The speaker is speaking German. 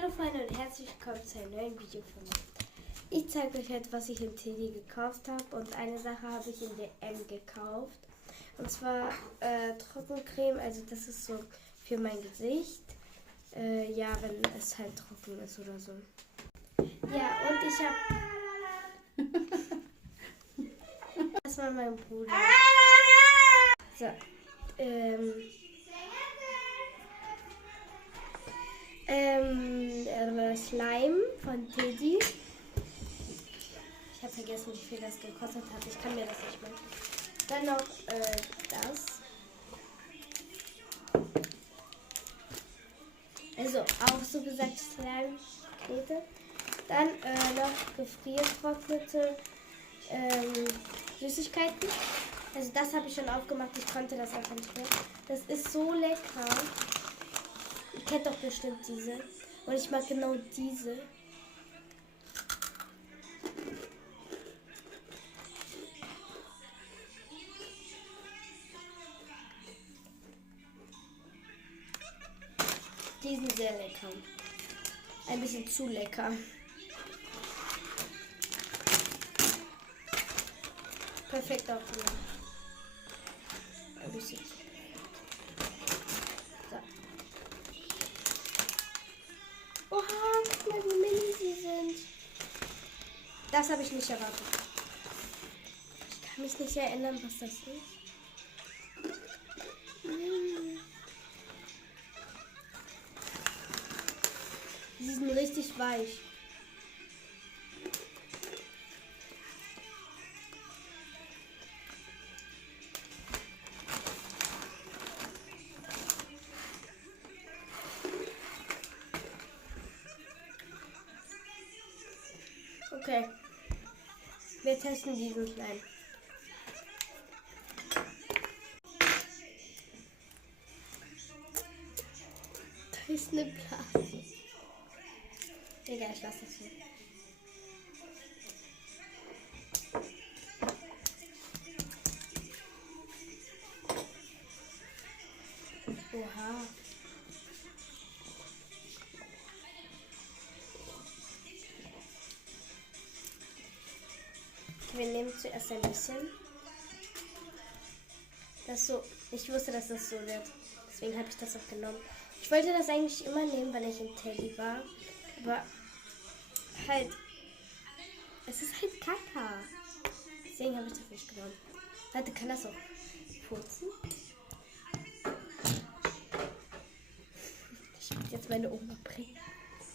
Hallo Freunde und herzlich willkommen zu einem neuen Video von mir. Ich zeige euch jetzt, was ich in Teddy gekauft habe, und eine Sache habe ich in DM gekauft. Und zwar Trockencreme, also das ist so für mein Gesicht. Ja, wenn es halt trocken ist oder so. Ja, und ich habe... Das war mein Bruder. So, Slime von Teddy. Ich habe vergessen, wie viel das gekostet hat. Ich kann mir das nicht merken. Dann noch das. Also auch so gesagt Slime-Knete. Dann noch gefriertrocknete Süßigkeiten. Also das habe ich schon aufgemacht. Ich konnte das einfach nicht mehr. Das ist so lecker. Ihr kennt doch bestimmt diese. Und ich mag genau diese. Die sind sehr lecker. Ein bisschen zu lecker. Perfekt aufgemacht. Ein bisschen. So. Oha, guck mal, wie mini sie sind. Das habe ich nicht erwartet. Ich kann mich nicht erinnern, was das ist. Sie sind richtig weich. Okay. Wir testen diesen Slime. Da ist eine Blase. Egal, ich lasse das so. Oha. Wir nehmen zuerst ein bisschen. Das so. Ich wusste, dass das so wird. Deswegen habe ich das auch genommen. Ich wollte das eigentlich immer nehmen, weil ich in Teddy war. Aber halt. Es ist halt Kacke. Deswegen habe ich das nicht genommen. Leute, kann das auch putzen? Ich will jetzt meine Oma bringen.